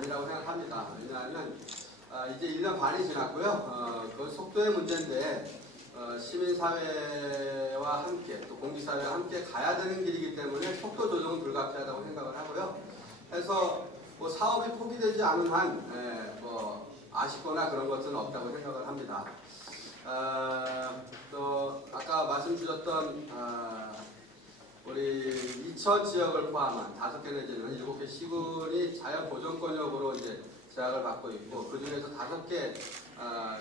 아니라고 생각합니다. 왜냐하면 이제 1년 반이 지났고요. 그 속도의 문제인데 시민사회와 함께 또 공직사회와 함께 가야 되는 길이기 때문에 속도 조정은 불가피하다고 생각을 하고요. 그래서 뭐 사업이 포기되지 않은 한 뭐 아쉽거나 그런 것은 없다고 생각을 합니다. 또 아까 말씀 주셨던 우리 이천 지역을 포함한 5개 내지는 7개 시군이 자연보존권역으로 이제 제약을 받고 있고 그 중에서 5개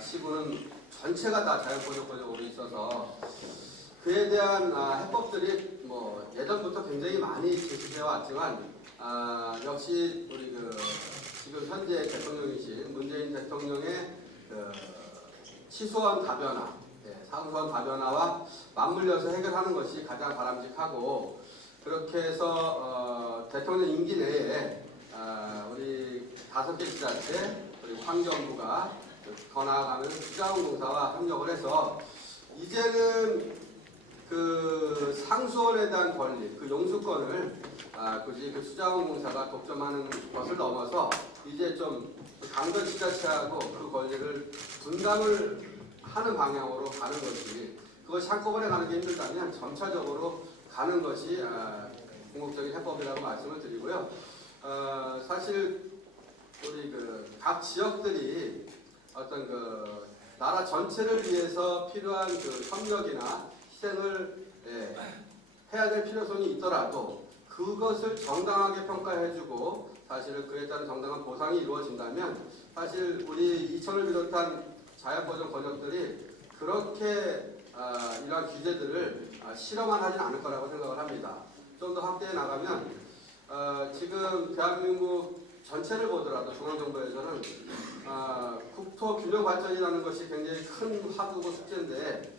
시군은 전체가 다 자연보존권역으로 있어서 그에 대한 해법들이 뭐 예전부터 굉장히 많이 제시되어 왔지만 역시 우리 지금 현재 대통령이신 문재인 대통령의 치수원 다변화, 상수원 다변화와 맞물려서 해결하는 것이 가장 바람직하고 그렇게 해서 대통령 임기 내에 우리 5개 지자체 그리고 환경부가 더 나아가는 수자원공사와 협력을 해서 이제는 그 상수원에 대한 권리, 그 용수권을 굳이 그 수자원공사가 독점하는 것을 넘어서 이제 좀 강변 지자체하고 그 권리를 분담을 하는 방향으로 가는 것이 그것이 한꺼번에 가는 게 힘들다면 점차적으로 가는 것이 궁극적인 해법이라고 말씀을 드리고요. 사실 우리 각 지역들이 어떤 나라 전체를 위해서 필요한 협력이나 희생을 해야 될 필요성이 있더라도 그것을 정당하게 평가해주고 사실은 그에 따른 정당한 보상이 이루어진다면 사실 우리 이천을 비롯한 자연보존 권역들이 그렇게 이러한 규제들을 실험만 하진 않을 거라고 생각을 합니다. 좀 더 확대해 나가면 지금 대한민국 전체를 보더라도 중앙정부에서는 국토균형 발전이라는 것이 굉장히 큰 화두고 숙제인데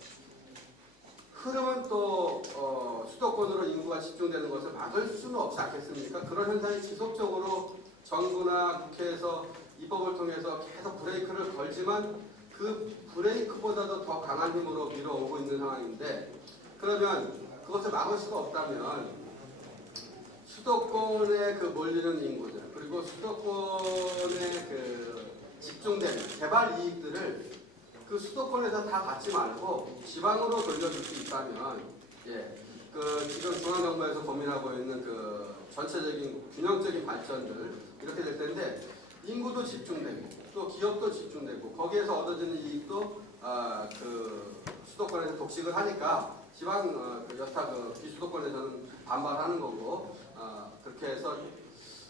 흐름은 또 수도권으로 인구가 집중되는 것을 막을 수는 없지 않겠습니까? 그런 현상이 지속적으로 정부나 국회에서 입법을 통해서 계속 브레이크를 걸지만 그 브레이크보다도 더 강한 힘으로 밀어오고 있는 상황인데 그러면 그것을 막을 수가 없다면 수도권에 몰리는 인구들 그리고 수도권에 집중된 개발 이익들을 그 수도권에서 다 갖지 말고 지방으로 돌려줄 수 있다면 지금 중앙정부에서 고민하고 있는 전체적인 균형적인 발전들 이렇게 될 텐데 인구도 집중되고 또 기업도 집중되고 거기에서 얻어지는 이익도 수도권에서 독식을 하니까 지방 여타 비수도권에서는 반발하는 거고 그렇게 해서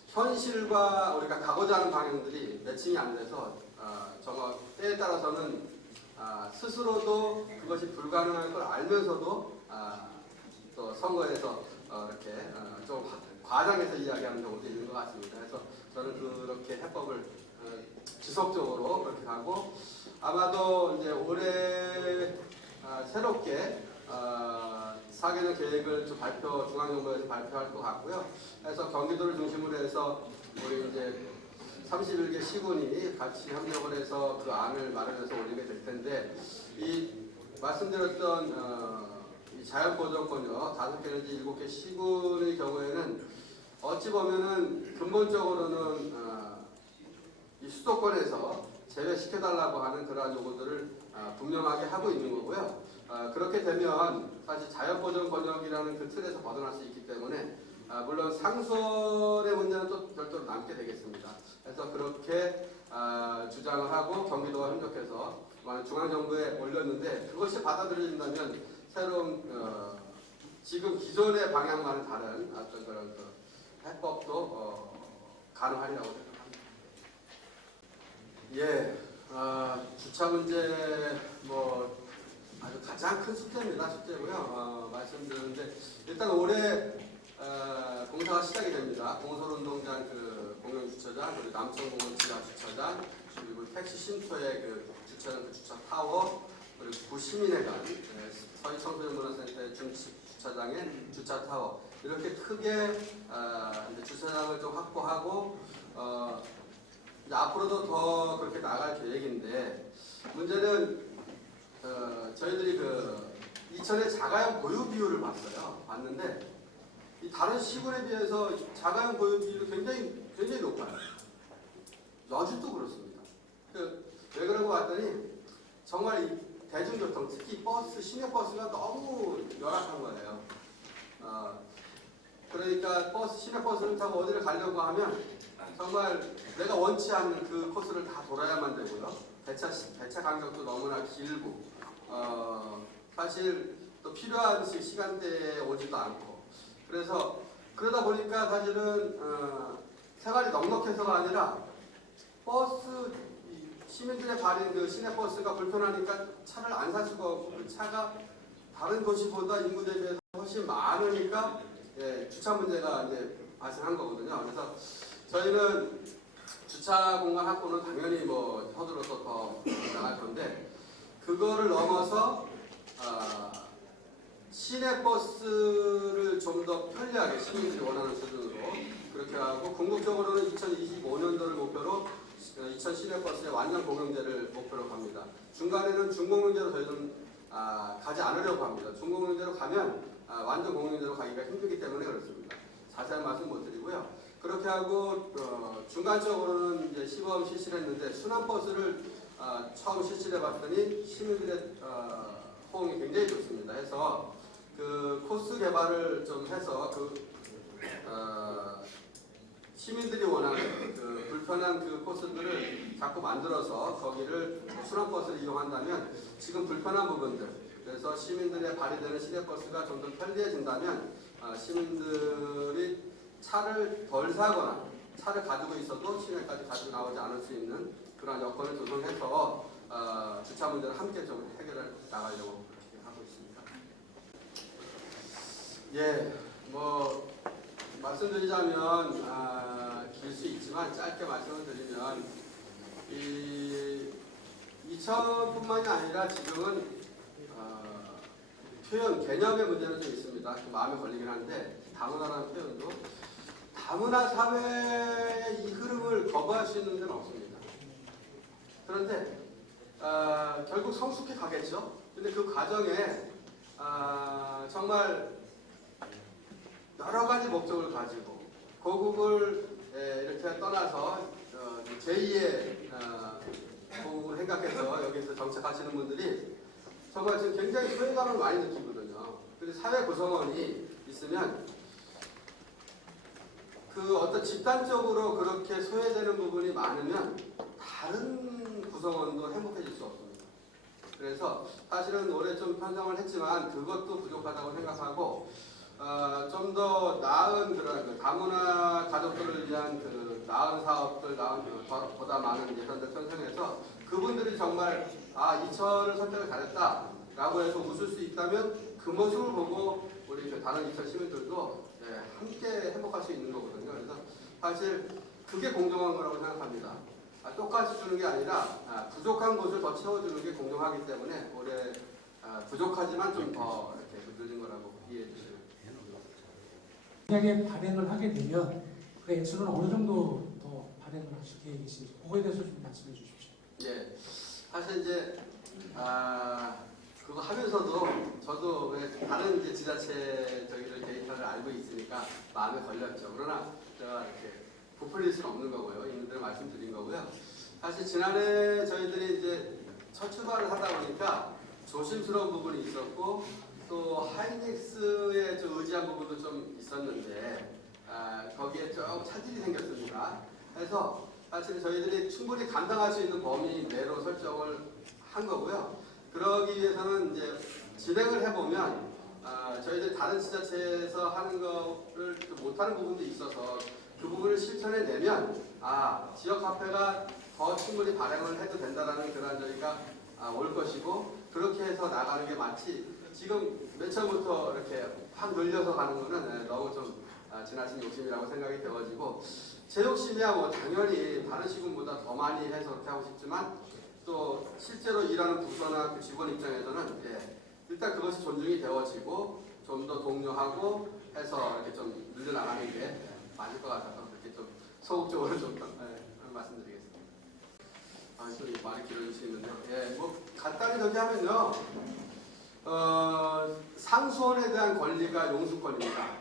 현실과 우리가 가고자 하는 방향들이 매칭이 안 돼서 저거 때에 따라서는 스스로도 그것이 불가능할 걸 알면서도 또 선거에서 이렇게 좀 과장해서 이야기하는 경우도 있는 것 같습니다. 그래서 저는 그렇게 해법을 지속적으로 그렇게 가고 아마도 이제 올해 새롭게 4개년 계획을 중앙정부에서 발표할 것 같고요. 그래서 경기도를 중심으로 해서 우리 이제 31개 시군이 같이 협력을 해서 그 안을 마련해서 올리게 될 텐데 이 말씀드렸던 이 자연보존권역 5개 내지 7개 시군의 경우에는 어찌 보면은 근본적으로는 이 수도권에서 제외시켜달라고 하는 그러한 요구들을 분명하게 하고 있는 거고요. 그렇게 되면 사실 자연보존권역이라는 그 틀에서 벗어날 수 있기 때문에 물론 상수원의 문제는 또 별도로 남게 되겠습니다. 그래서 그렇게 주장을 하고 경기도와 협력해서 중앙정부에 올렸는데 그것이 받아들여진다면 새로운 지금 기존의 방향과는 다른 어떤 그런 해법도 가능하리라고 생각합니다. 주차 문제 아주 가장 큰 숙제고요. 말씀드렸는데 일단 올해 공사가 시작이 됩니다. 공설운동장 공영 주차장, 그리고 남천공원 지하 주차장, 그리고 택시 쉼터의 주차장 주차 타워, 그리고 구시민회관, 서희 청소년문화센터의 주차장의 주차 타워 이렇게 크게 이제 주차장을 좀 확보하고 이제 앞으로도 더 그렇게 나갈 계획인데 문제는 저희들이 이천의 자가용 보유 비율을 봤는데 이 다른 시군에 비해서 자가용 보유 비율이 굉장히 높아요. 여주도 그렇습니다. 왜 그런 거 봤더니 정말 이 대중교통, 특히 버스, 시내버스가 너무 열악한 거예요. 그러니까 시내버스를 타고 어디를 가려고 하면 정말 내가 원치 않는 그 코스를 다 돌아야만 되고요. 배차 간격도 너무나 길고, 사실 또 필요한 시간대에 오지도 않고, 그래서 그러다 보니까 사실은 생활이 넉넉해서가 아니라 버스, 시민들의 발인 그 시내버스가 불편하니까 차를 안 살 수가 없고, 그 차가 다른 도시보다 인구 대비해서 훨씬 많으니까 주차 문제가 이제 발생한 거거든요. 그래서 저희는 주차 공간 확보는 당연히 뭐 서두로서 더 나갈 건데, 그거를 넘어서 시내버스를 좀 더 편리하게 시민들이 원하는 수준으로 그렇게 하고, 궁극적으로는 2025년도를 목표로 2000 시내버스의 완전 공영제를 목표로 합니다. 중간에는 중공영제로 저희는 가지 않으려고 합니다. 중공영제로 가면 완전 공영제로 가기가 힘들기 때문에 그렇습니다. 자세한 말씀 못 드리고요. 그렇게 하고 중간적으로는 이제 시범 실시를 했는데, 순환버스를 처음 실시를 해봤더니 시민들의 호응이 굉장히 좋습니다. 해서 그 코스 개발을 좀 해서 시민들이 원하는 그 불편한 그 코스들을 자꾸 만들어서 거기를 순환버스를 이용한다면 지금 불편한 부분들, 그래서 시민들의 발휘되는 시내버스가 좀 더 편리해진다면 시민들이 차를 덜 사거나 차를 가지고 있어도 시내까지 가지고 나오지 않을 수 있는 그런 여건을 조성해서 주차 문제를 함께 좀 해결해 나가려고 그렇게 하고 있습니다. 예, 뭐 말씀드리자면 길 수 있지만 짧게 말씀을 드리면 이 2000뿐만이 아니라 지금은 표현 개념의 문제는 좀 있습니다. 마음에 걸리긴 한데, 다문화라는 표현도 다문화 사회의 이 흐름을 거부할 수 있는 데는 없습니다. 그런데 결국 성숙해 가겠죠. 근데 그 과정에 정말 여러 가지 목적을 가지고 고국을 이렇게 떠나서 제2의 고국을 생각해서 여기서 정착하시는 분들이 정말 지금 굉장히 소외감을 많이 느끼거든요. 근데 사회 구성원이 있으면 그 어떤 집단적으로 그렇게 소외되는 부분이 많으면 다른 구성원도 행복해질 수 없습니다. 그래서 사실은 올해 좀 편성을 했지만 그것도 부족하다고 생각하고, 좀 더 나은 그런 그 다문화 가족들을 위한 그 나은 사업들, 보다 많은 예산들 편성해서 그분들이 정말 이천을 선택을 잘했다라고 해서 웃을 수 있다면 그 모습을 보고 우리 다른 이천 시민들도 함께 행복할 수 있는 거거든요. 그래서 사실 그게 공정한 거라고 생각합니다. 똑같이 주는 게 아니라 부족한 곳을 더 채워주는 게 공정하기 때문에 올해 부족하지만 좀 더 이렇게 늘린 거라고 이해해 주시면. 만약에 발행을 하게 되면 그 액수는 어느 정도 더 발행을 하실 계획이신지 그거에 대해서 좀 말씀해 주십시오. 예, 사실 이제 그거 하면서도 저도 왜 다른 이제 지자체 저희들 데이터를 알고 있으니까 마음에 걸렸죠. 그러나 제가 이렇게 부풀릴 수는 없는 거고요. 있는 대로 말씀드린 거고요. 사실 지난해 저희들이 이제 첫 출발을 하다 보니까 조심스러운 부분이 있었고, 또 하이닉스에 좀 의지한 부분도 좀 있었는데 거기에 좀 차질이 생겼습니다. 그래서 사실 저희들이 충분히 감당할 수 있는 범위 내로 설정을 한 거고요. 그러기 위해서는 이제 진행을 해보면 저희들 다른 지자체에서 하는 거를 못하는 부분도 있어서 그 부분을 실천해내면 지역 카페가 더 충분히 발행을 해도 된다는 그런 저희가 올 것이고, 그렇게 해서 나가는 게 마치 지금 맨 처음부터 이렇게 확 늘려서 가는 거는 너무 좀 지나친 욕심이라고 생각이 되어지고, 제 욕심이야 뭐 당연히 다른 시군보다 더 많이 해서 그렇게 하고 싶지만, 또 실제로 일하는 부서나 그 직원 입장에서는 일단 그것이 존중이 되어지고 좀 더 독려하고 해서 이렇게 좀 늘려나가는 게 맞을 것 같아서 그렇게 좀 소극적으로 좀 말씀드리겠습니다. 또 말이 길어질 수 있는데, 뭐 간단히 저기 하면요, 상수원에 대한 권리가 용수권입니다.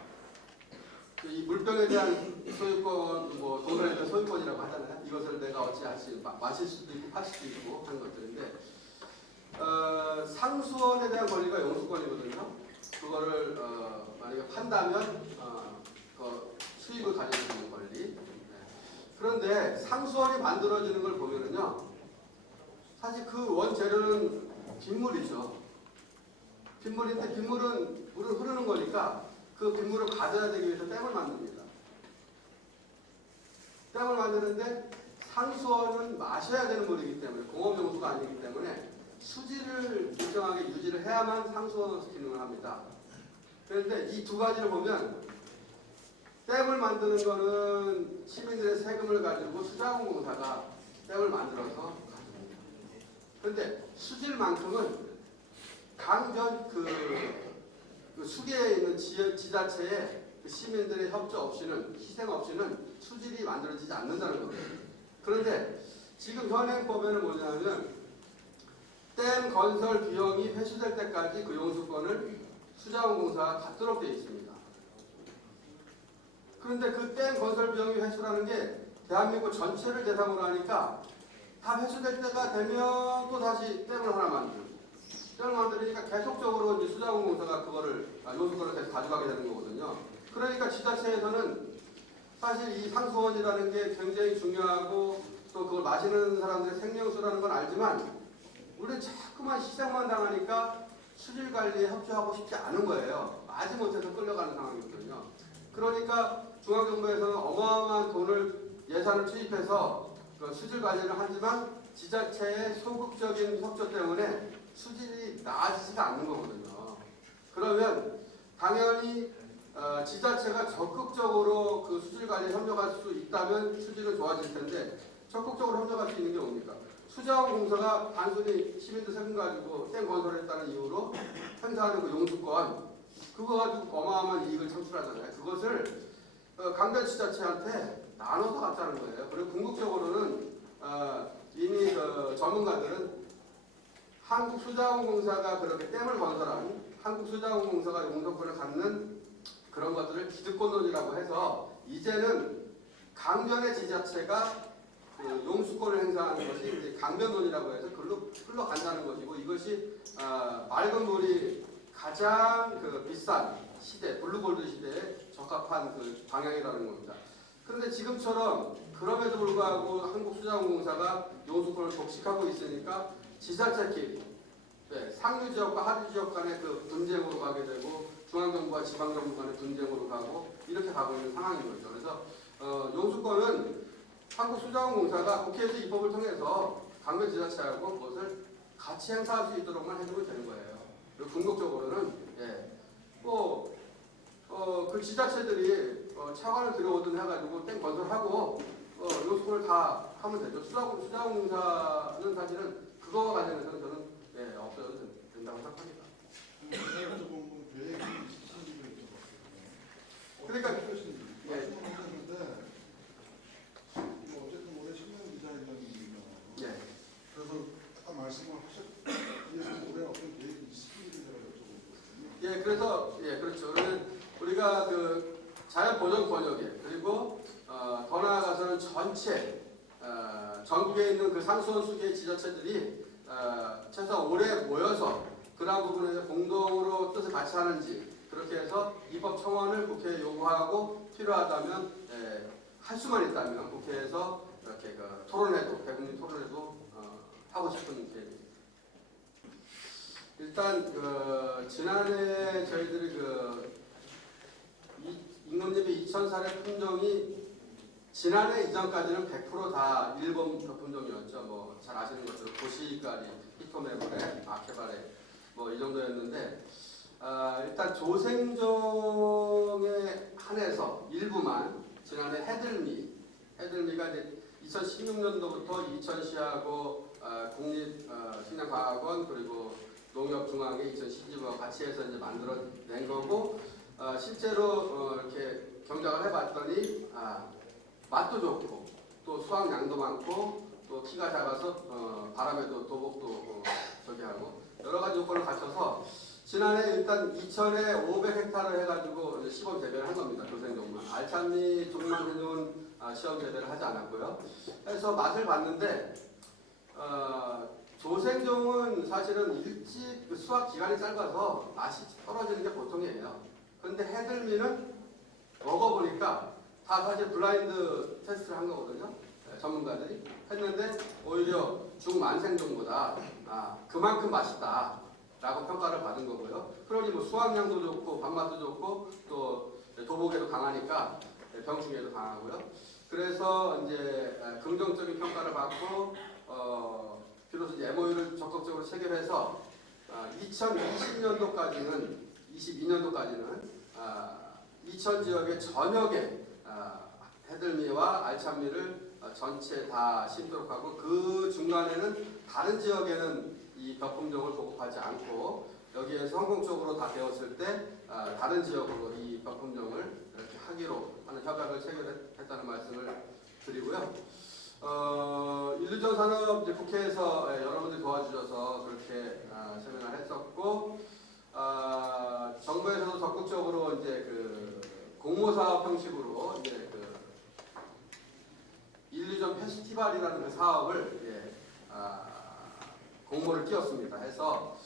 이 물병에 대한 소유권, 뭐 동물에 대한 소유권이라고 하잖아요. 이것을 내가 어찌할지 마실 수도 있고 팔 수도 있고 하는 것들인데 상수원에 대한 권리가 용수권이거든요. 그거를 만약에 판다면 그 수익을 가질 수 있는 권리. 그런데 상수원이 만들어지는 걸 보면은요, 사실 그 원재료는 빗물이죠. 빗물인데 빗물은 물을 흐르는 거니까 그 빗물을 가져야 되기 위해서 댐을 만듭니다. 댐을 만드는데 상수원은 마셔야 되는 물이기 때문에 공업용수가 아니기 때문에 수질을 일정하게 유지를 해야만 상수원으로서 기능을 합니다. 그런데 이 두 가지를 보면 댐을 만드는 거는 시민들의 세금을 가지고 수자원공사가 댐을 만들어서 가집니다. 그런데 수질만큼은 강변 그 수계에 있는 지자체의 그 시민들의 협조 없이는, 희생 없이는 수질이 만들어지지 않는다는 겁니다. 그런데 지금 현행법에는 뭐냐면 댐 건설 비용이 회수될 때까지 그 용수권을 수자원공사가 갖도록 되어 있습니다. 그런데 그 댐 건설 비용이 회수라는 게 대한민국 전체를 대상으로 하니까 다 회수될 때가 되면 또 다시 댐을 하나 만들고, 댐을 만들으니까 계속적으로 이제 수자원공사가 그거를 용수권을 계속 가져가게 되는 거거든요. 그러니까 지자체에서는 사실 이 상수원이라는 게 굉장히 중요하고 또 그걸 마시는 사람들의 생명수라는 건 알지만 우리는 자꾸만 시장만 당하니까 수질 관리에 협조하고 싶지 않은 거예요. 마지못해서 끌려가는 상황이거든요. 그러니까 중앙정부에서는 어마어마한 돈을 예산을 투입해서 그 수질 관리를 하지만 지자체의 소극적인 협조 때문에 수질이 나아지지가 않는 거거든요. 그러면 당연히 지자체가 적극적으로 그 수질 관리에 협력할 수 있다면 수질은 좋아질 텐데 적극적으로 협력할 수 있는 게 뭡니까? 수자원공사가 단순히 시민들 세금 가지고 댐 건설했다는 이유로 행사하는 그 용수권, 그거 가지고 어마어마한 이익을 창출하잖아요. 그것을 강변 지자체한테 나눠서 갖자는 거예요. 그리고 궁극적으로는 이미 그 전문가들은 한국수자원공사가 그렇게 댐을 건설한 한국수자원공사가 용서권을 갖는 그런 것들을 기득권론이라고 해서 이제는 강변의 지자체가 그 용수권을 행사하는 것이 이제 강변론이라고 해서 글로 흘러간다는 것이고, 이것이 맑은 물이 가장 그 비싼 시대, 블루골드 시대에 적합한 그 방향이라는 겁니다. 그런데 지금처럼 그럼에도 불구하고 한국수자원공사가 용수권을 독식하고 있으니까 지자체끼리 상류 지역과 하류 지역 간의 그 분쟁으로 가게 되고 중앙정부와 지방정부 간의 분쟁으로 가고 이렇게 가고 있는 상황인 거죠. 그래서 용수권은 한국수자원공사가 국회에서 입법을 통해서 강변 지자체하고 그것을 같이 행사할 수 있도록만 해주면 되는 거예요. 그리고 궁극적으로는 그 지자체들이 차관을 들여오든 해가지고 댐 건설하고 용수권을 다 하면 되죠. 수자원공사는 사실은 그거와 관련해서는 저는 없어도 된다고 생각합니다. 그러니까 어쨌든 올해 10년 디자인장이니까. 예. 그래서 아까 말씀을 하셨 올해 어떤 계획이 있으신지 제가 여쭤보거든요. 예, 그래서 그렇죠. 그러면 우리가 그 자연 보전 권역에 그리고 더 나아가서는 전체 전국에 있는 그 상수원 수계 지자체들이 최소한 올해 모여서 그러한 부분에서 공동으로 뜻을 같이 하는지 그렇게 해서 입법 청원을 국회에 요구하고 필요하다면 할 수만 있다면 국회에서 이렇게 그 토론회도 대국민 토론회도 하고 싶은 계획입니다. 일단 그 지난해 저희들이 그 임금님의 2000살의 품종이 지난해 이전까지는 100% 다 일본 품종이었죠. 뭐 잘 아시는 것처럼 고시가리, 히토메보레, 아케바레 뭐 이 정도였는데 일단 조생종에 한해서 일부만 지난해 해들미가 이제 2016년도부터 이천시하고 국립식량과학원 그리고 농협중앙회 2012와 같이 해서 이제 만들어낸 거고 실제로 이렇게 경작을 해봤더니 맛도 좋고 또 수확량도 많고 또 키가 작아서 바람에도 도복도 저기 하고 여러 가지 요건을 갖춰서 지난해 일단 2,000에 500헥타를 해가지고 이제 시범 재배를 한 겁니다. 조생종만 알참미 쪽만 해놓은 시험 제대를 하지 않았고요. 그래서 맛을 봤는데 조생종은 사실은 일찍 그 수확 기간이 짧아서 맛이 떨어지는 게 보통이에요. 그런데 해들미는 먹어보니까 다 사실 블라인드 테스트를 한 거거든요. 전문가들이 했는데 오히려 중만생종보다 그만큼 맛있다 라고 평가를 받은 거고요. 그러니 뭐 수확량도 좋고 밥맛도 좋고 또 도복에도 강하니까 병충해도 강하고요. 그래서 이제 긍정적인 평가를 받고 비로소 이제 MOU를 적극적으로 체결해서 2020년도까지는 22년도까지는 이천 지역의 전역에 해들미와 알참미를 전체 다 심도록 하고 그 중간에는 다른 지역에는 이 벽품종을 보급하지 않고 여기에 성공적으로 다 되었을 때 다른 지역으로 이 벽품종을 이렇게 하기로 하는 협약을 체결했다는 말씀을 드리고요. 인류전산업 이제 국회에서 여러분들이 도와주셔서 그렇게 세미나를 했었고 정부에서도 적극적으로 이제 그 공모사업 형식으로 이제 그 인류전 페스티벌이라는 그 사업을 공모를 띄웠습니다. 해서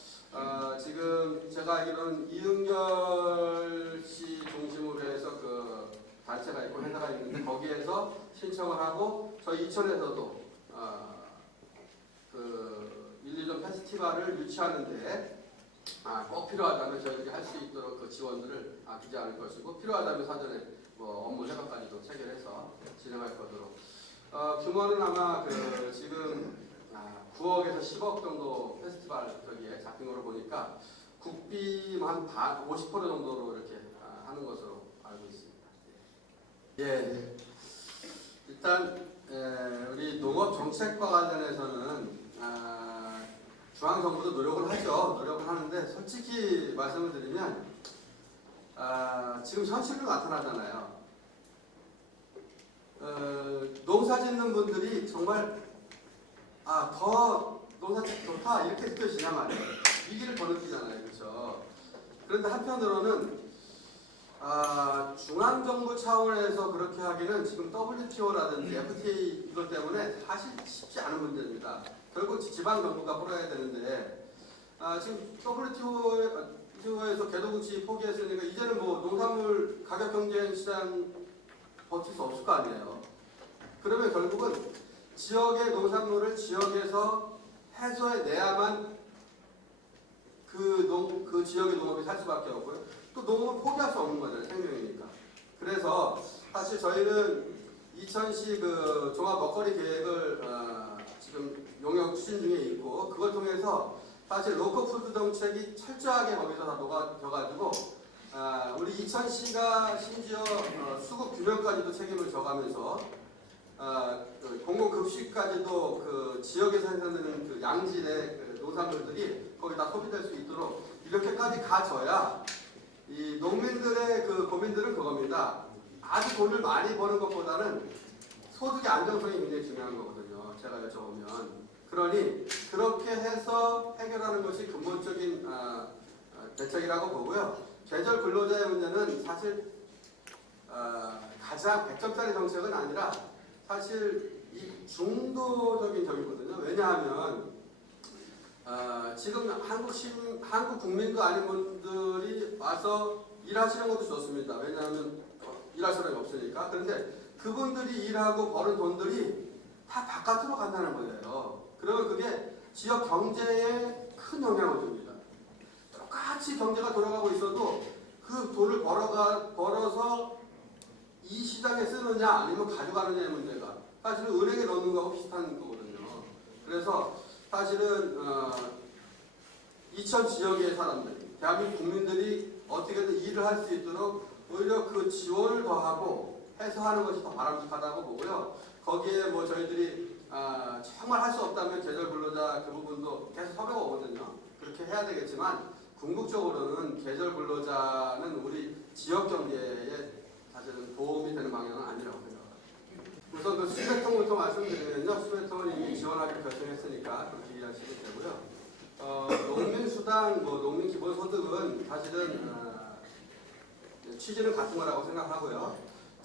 지금 제가 알기로는 이은결 씨 중심으로 해서 그 단체가 있고 회사가 있는데 거기에서 신청을 하고 저희 이천에서도 그 인류전 페스티벌을 유치하는데 꼭 필요하다면 저희들이 할 수 있도록 그 지원들을 아끼지 않을 것이고 필요하다면 사전에 뭐 업무 협약까지도 체결해서 진행할 거도록 규모는 아마 그 지금 9억에서 10억 정도 페스티벌 저기에 잡힌 걸로 보니까 국비 한 50% 정도로 이렇게 하는 것으로 알고 있습니다. 예, 일단 우리 농업 정책과 관련해서는 중앙정부도 노력을 하죠. 노력을 하는데 솔직히 말씀을 드리면 지금 현실로 나타나잖아요. 농사 짓는 분들이 정말 더 농사 좋다 이렇게 느껴지냐 말이에요. 위기를 더 느끼잖아요. 그렇죠? 그런데 한편으로는 중앙정부 차원에서 그렇게 하기는 지금 WTO라든지 FTA 이것 때문에 사실 쉽지 않은 문제입니다. 결국 지방정부가 풀어야 되는데 지금 WTO에서 개도국시 포기했으니까 이제는 뭐 농산물 가격 경쟁 시장 버틸 수 없을 거 아니에요. 그러면 결국은 지역의 농산물을 지역에서 해소해내야만 그 지역의 농업이 살 수밖에 없고요. 또 농업을 포기할 수 없는 거잖아요. 생명이니까. 그래서 사실 저희는 이천시 그 종합 먹거리 계획을 지금 용역 추진 중에 있고 그걸 통해서 사실 로컬 푸드 정책이 철저하게 거기서 다 녹아져가지고 우리 이천시가 심지어 수급 균형까지도 책임을 져가면서 공공급식까지도 그 지역에서 생산되는 그 양질의 그 농산물들이 거기 다 소비될 수 있도록 이렇게까지 가져야 이 농민들의 그 고민들은 그겁니다. 아주 돈을 많이 버는 것보다는 소득의 안정성이 굉장히 중요한 거거든요. 제가 여쭤보면. 그러니 그렇게 해서 해결하는 것이 근본적인 대책이라고 보고요. 계절 근로자의 문제는 사실 가장 100점짜리 정책은 아니라 사실 이 중도적인 적이거든요. 왜냐하면 지금 한국 국민도 아닌 분들이 와서 일하시는 것도 좋습니다. 왜냐하면 일할 사람이 없으니까. 그런데 그분들이 일하고 버는 돈들이 다 바깥으로 간다는 거예요. 그러면 그게 지역 경제에 큰 영향을 줍니다. 똑같이 경제가 돌아가고 있어도 그 돈을 벌어서 이 시장에 쓰느냐 아니면 가져가느냐의 문제가 사실은 은행에 넣는 거하고 비슷한 거거든요. 그래서 사실은 이천 지역의 사람들, 대한민국 국민들이 어떻게든 일을 할 수 있도록 오히려 그 지원을 더하고 해서 하는 것이 더 바람직하다고 보고요. 거기에 뭐 저희들이 정말 할 수 없다면 계절 근로자 그 부분도 계속 섭외가 오거든요. 그렇게 해야 되겠지만 궁극적으로는 계절 근로자는 우리 지역 경제에 사실은 도움이 되는 방향은 아니라고 생각합니다. 우선 그 수배통부터 말씀드리면요. 수배통은 이미 지원하기로 결정했으니까 그렇게 이해하시면 되고요. 농민수당, 농민 기본소득은 사실은 취지는 같은 거라고 생각하고요.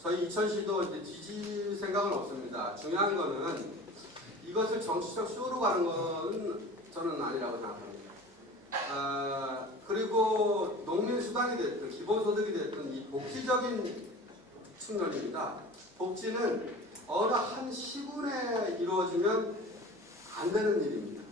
저희 이천시도 이제 뒤질 생각은 없습니다. 중요한 거는 이것을 정치적 쇼로 가는 건 저는 아니라고 생각합니다. 그리고 농민 수당이 됐든 기본소득이 됐든 이 복지적인 측면입니다. 복지는 어느 한 시군에 이루어지면 안 되는 일입니다.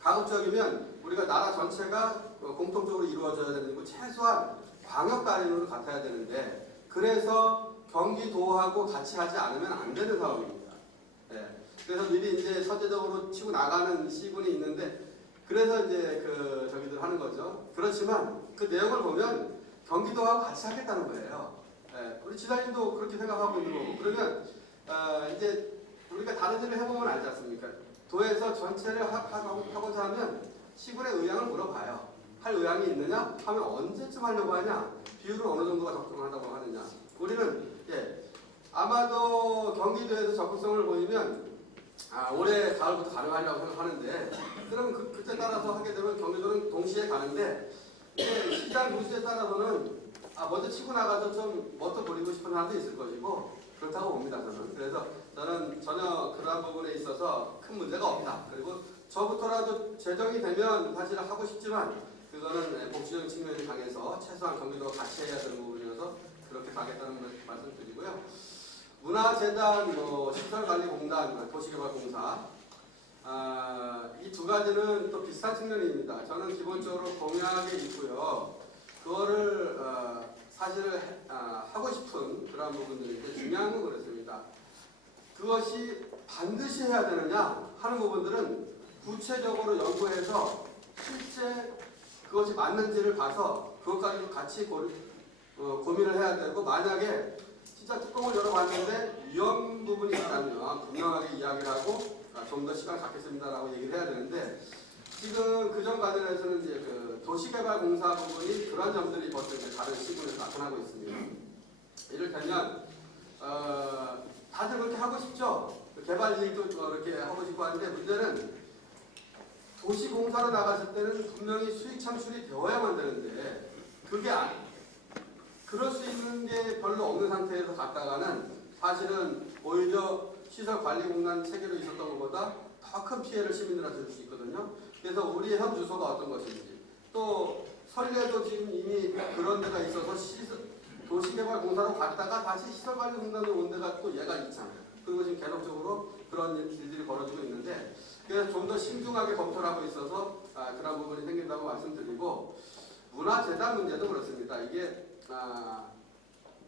가급적이면 우리가 나라 전체가 공통적으로 이루어져야 되는 거고 최소한 광역 단위로 같아야 되는데 그래서 경기도하고 같이 하지 않으면 안 되는 상황입니다. 예. 그래서 미리 이제 선제적으로 치고 나가는 시군이 있는데 그래서 이제 저기들 하는 거죠. 그렇지만 그 내용을 보면 경기도하고 같이 하겠다는 거예요. 예. 우리 지사님도 그렇게 생각하고 있는 거고 그러면 이제 우리가 다른 일을 해보면 알지 않습니까? 도에서 전체를 하고자 하면 시군의 의향을 물어봐요. 할 의향이 있느냐? 하면 언제쯤 하려고 하냐? 비율은 어느 정도가 적정하다고 하느냐? 우리는 아마도 경기도에서 적극성을 보이면 올해 가을부터 가능하려고 생각하는데 그러면 그때 따라서 하게 되면 경기도는 동시에 가는데 시장 도시에 따라서는 먼저 치고 나가서 좀 멋도 부리고 싶은 사람도 있을 것이고 그렇다고 봅니다. 그래서 저는 전혀 그러한 부분에 있어서 큰 문제가 없다. 그리고 저부터라도 제정이 되면 사실 하고 싶지만 그거는 복지적인 측면이 강해서 최소한 경기도가 같이 해야 되는 부분이어서 그렇게 가겠다는 말씀 드리고요. 문화재단, 시설관리공단, 도시개발공사 이 두 가지는 또 비슷한 측면입니다. 저는 기본적으로 공약에 있고요. 그거를 사실 하고 싶은 그런 부분들인데 중요한 건 그렇습니다. 그것이 반드시 해야 되느냐 하는 부분들은 구체적으로 연구해서 실제 그것이 맞는지를 봐서 그것까지도 같이 고민을 해야 되고 만약에 진짜 뚜껑을 열어봤는데 위험 부분이 있다면 분명하게 이야기를 하고 좀 더 시간을 갖겠습니다라고 얘기를 해야 되는데 지금 그전 과정에서는 이제 도시개발공사 부분이 그런 점들이 벌써 이제 다른 시군에서 나타나고 있습니다. 이를테면 다들 그렇게 하고 싶죠. 개발 이익도 그렇게 하고 싶고 하는데 문제는 도시공사로 나갔을 때는 분명히 수익 창출이 되어야만 되는데 그게 그럴 수 있는 게 별로 없는 상태에서 갔다가는 사실은 오히려 시설관리공단 체계로 있었던 것보다 더 큰 피해를 시민들한테 줄 수 있거든요. 그래서 우리의 현 주소가 어떤 것인지 또 설계도 지금 이미 그런 데가 있어서 도시개발공사로 갔다가 다시 시설관리공단으로 온 데가 또 얘가 있잖아요. 그리고 지금 계속적으로 그런 일들이 벌어지고 있는데 그래서 좀 더 신중하게 검토를 하고 있어서 그런 부분이 생긴다고 말씀드리고 문화재단 문제도 그렇습니다. 이게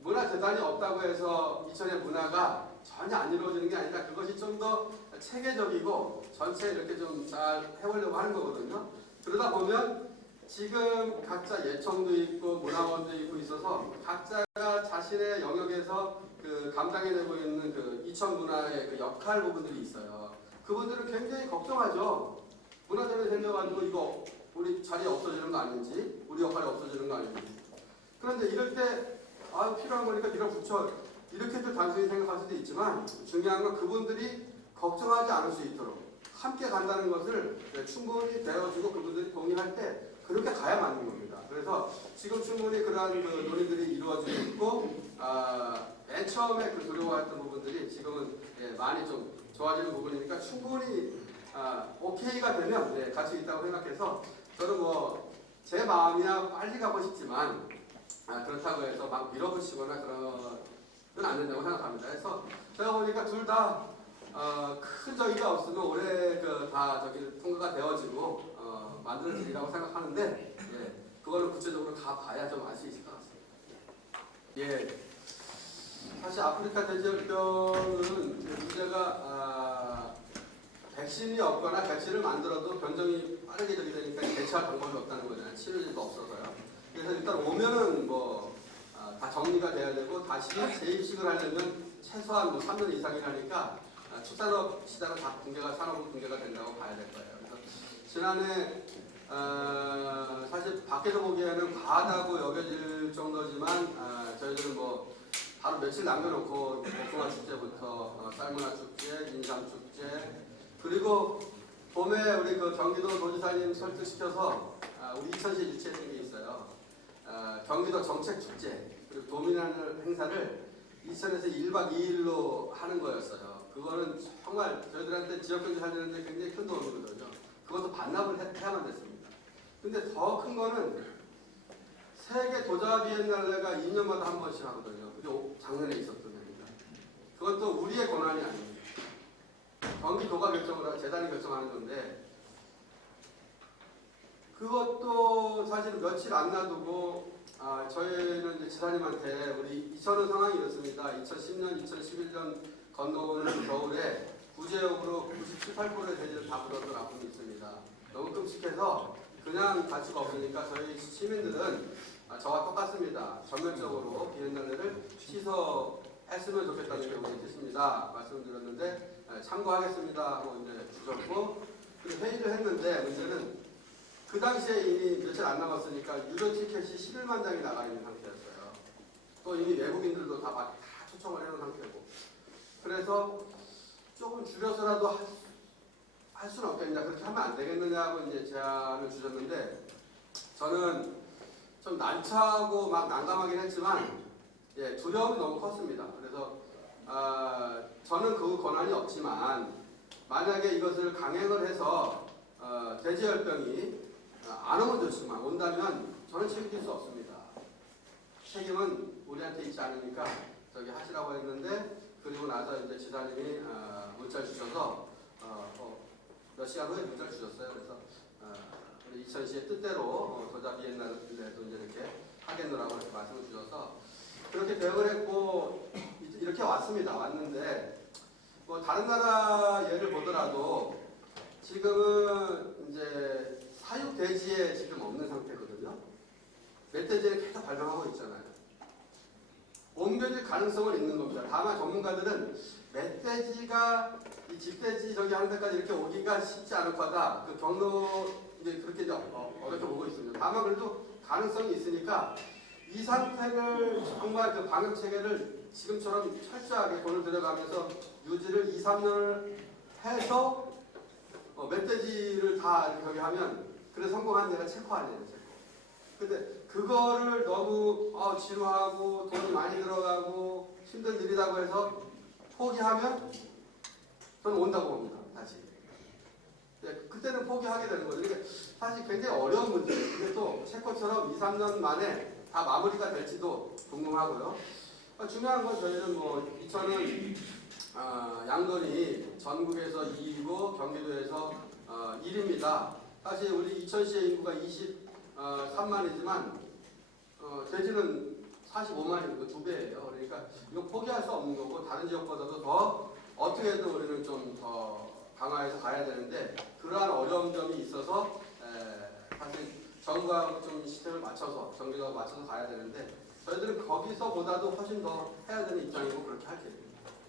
문화재단이 없다고 해서 이천의 문화가 전혀 안 이루어지는 게 아니라 그것이 좀 더 체계적이고 전체 이렇게 좀 잘 해보려고 하는 거거든요. 그러다 보면 지금 각자 예청도 있고 문화원도 있고 있어서 각자가 자신의 영역에서 감당해내고 있는 이천 문화의 역할 부분들이 있어요. 그분들은 굉장히 걱정하죠. 문화재단이 생겨가지고 이거 우리 자리 없어지는 거 아닌지, 우리 역할이 없어지는 거 아닌지. 그런데 이럴 때 필요한 거니까 밀어붙여 이렇게도 단순히 생각할 수도 있지만 중요한 건 그분들이 걱정하지 않을 수 있도록 함께 간다는 것을 충분히 배워주고 그분들이 동의할 때 그렇게 가야 맞는 겁니다. 그래서 지금 충분히 그러한 논의들이 이루어지고 있고 맨 처음에 두려워했던 부분들이 지금은 많이 좀 좋아지는 부분이니까 충분히 오케이가 되면 같이 있다고 생각해서 저는 제 마음이야 빨리 가고 싶지만 그렇다고 해서 막 밀어붙이거나 그러는 안 된다고 생각합니다. 그래서 제가 보니까 둘 다 큰 저기가 없으면 올해 다 통과가 되어지고 만들어지리라고 생각하는데 그거는 구체적으로 가봐야 좀 알 수 있을 것 같습니다. 사실 아프리카 돼지열병은 문제가 백신이 없거나 백신을 만들어도 변종이 빠르게 되니까 대체할 방법이 없다는 거잖아요. 치료제도 없어서요. 그래서 일단 오면은 다 정리가 돼야 되고 다시 재입식을 하려면 최소한 3년 이상이라니까 축산업 시장은 다 산업은 붕괴가 된다고 봐야 될 거예요. 그래서 지난해 사실 밖에서 보기에는 과하다고 여겨질 정도지만 저희들은 바로 며칠 남겨놓고 복숭아 축제부터 쌀문화 축제, 인삼 축제 그리고 봄에 우리 경기도 도지사님 설득시켜서 우리 이천시에 유치했던 게 있어요. 경기도 정책 축제 그리고 도민하는 행사를 이천에서 1박 2일로 하는 거였어요. 그거는 정말 저희들한테 지역경제 살리는데 굉장히 큰 도움이거든요. 그것도 반납을 해야만 됐습니다. 근데 더 큰 거는 세계 도자 비엔날레가 2년마다 한 번씩 하거든요. 그게 작년에 있었던 겁니다. 그것도 우리의 권한이 아닙니다. 경기도가 결정을 하고 재단이 결정하는 건데 그것도 사실 며칠 안 놔두고 저희는 이제 지사님한테 우리 이천은 상황이 이렇습니다. 2010년, 2011년 건너오는 겨울에 구제역으로 97, 8%의 대지를 다 물었던 아픔이 있습니다. 너무 끔찍해서 그냥 가치가 없으니까 저희 시민들은 저와 똑같습니다. 전면적으로 비엔날레를 취소했으면 좋겠다는 게 우리 뜻입니다. 말씀드렸는데 참고하겠습니다 하고 이제 주셨고 그리고 회의를 했는데 문제는 그 당시에 이미 며칠 안 남았으니까 유료 티켓이 11만 장이 나가 있는 상태였어요. 또 이미 외국인들도 다 초청을 해놓은 상태고. 그래서 조금 줄여서라도 할 수는 없겠냐, 그렇게 하면 안 되겠느냐고 이제 제안을 주셨는데 저는 좀 난처하고 막 난감하긴 했지만 두려움이 너무 컸습니다. 그래서 저는 그 권한이 없지만 만약에 이것을 강행을 해서 대지열병이 안 오면 좋지만 온다면 저는 책임질 수 없습니다. 책임은 우리한테 있지 않으니까 저기 하시라고 했는데 그리고 나서 이제 지사님이 문자를 주셔서 몇 시간 후에 문자를 주셨어요. 그래서 우리 이천시의 뜻대로 도자 비엔날레도 이제 이렇게 하겠노라고 이렇게 말씀을 주셔서 그렇게 대응을 했고 이렇게 왔습니다. 왔는데 뭐 다른 나라 예를 보더라도 지금은 이제 사육 대지에 지금 없는 상태거든요. 멧돼지는 계속 발병하고 있잖아요. 옮겨질 가능성은 있는 겁니다. 다만 전문가들은 멧돼지가 이 집돼지 저기 하는 데까지 이렇게 오기가 쉽지 않을 거다. 그 경로 이제 그렇게 이제 어렵게 보고 있습니다. 다만 그래도 가능성이 있으니까 이 상태를 정말 그 방역 체계를 지금처럼 철저하게 돈을 들여가면서 유지를 2, 3년을 해서 멧돼지를 다 이렇게 하면 그래 성공한 데가 체코 아니에요, 체코. 근데 그거를 너무 지루하고 돈이 많이 들어가고 힘든 일이라고 해서 포기하면 저는 온다고 봅니다, 다시. 그때는 포기하게 되는 거죠. 이게 사실 굉장히 어려운 문제예요. 이게 또 체코처럼 2, 3년 만에 다 마무리가 될지도 궁금하고요. 중요한 건 저희는 뭐 이천은 양돈이 전국에서 2위고 경기도에서 1위입니다. 사실 우리 이천시의 인구가 23만이지만 돼지는 45만이고 2배예요. 그러니까 이거 포기할 수 없는 거고 다른 지역보다도 더 어떻게 해도 우리는 좀 더 강화해서 가야 되는데 그러한 어려운 점이 있어서 사실 정부하고 좀 시스템을 맞춰서 경기도하고 맞춰서 가야 되는데 저희들은 거기서보다도 훨씬 더 해야 되는 입장이고 그렇게 할 계획입니다.